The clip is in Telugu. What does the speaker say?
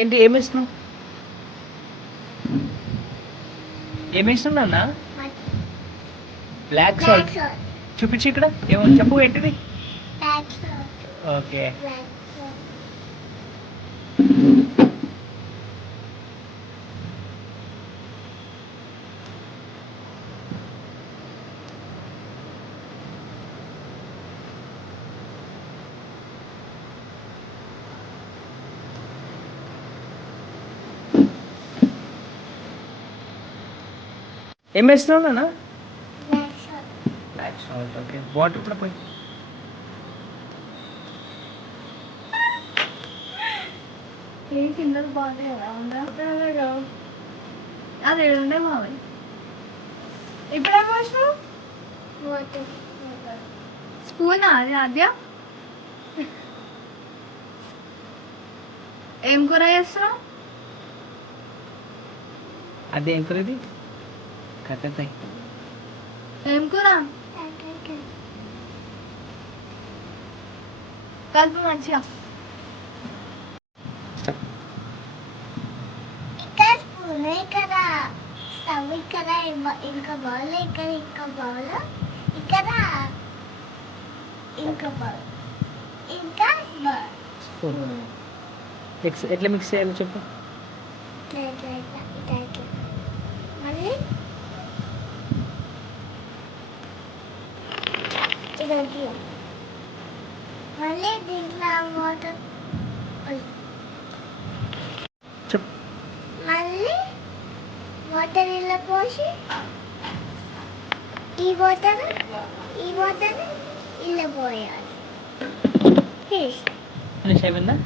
ఏంటి ఏమేస్తున్నావు? ఏమేస్తున్నావు అన్న? Black salt. చూపించి ఇక్కడ ఏమో చెప్పు ఏంటిది? ఓకే. ఏం వేస్తున్నావు అన్న? Black salt. ఓకే, వాటర్ కూడా పోయి. కింద బాగుంది కదా, ఉందా అది ఉండే మావి. ఇప్పుడేం పోసినావు? స్పూనా అది ఆద్య? ఏం కూర చేస్తున్నావు? అదే ఏం కూరది? కాకరకాయ. ఏం కూర? కలుపు మంచిగా. ఇక్కడ స్టవ్ ఇక్కడ ఇంకా బౌల్ ఇక్కడ ఇంకా బౌల్ ఇక్కడ ఇంకా బౌల్ ఇంకా ఎట్లా మిక్స్ చేయాలో చెప్పు. మళ్ళీ ఇదొద్దు. మళ్ళీ దీంట్లో వాటర్ చెప్పు. మళ్ళీ వాటర్ ఇలా పోసి ఈ వాటర్ ఇలా పోయాలి. ఫినిష్ అయిపోయిందా?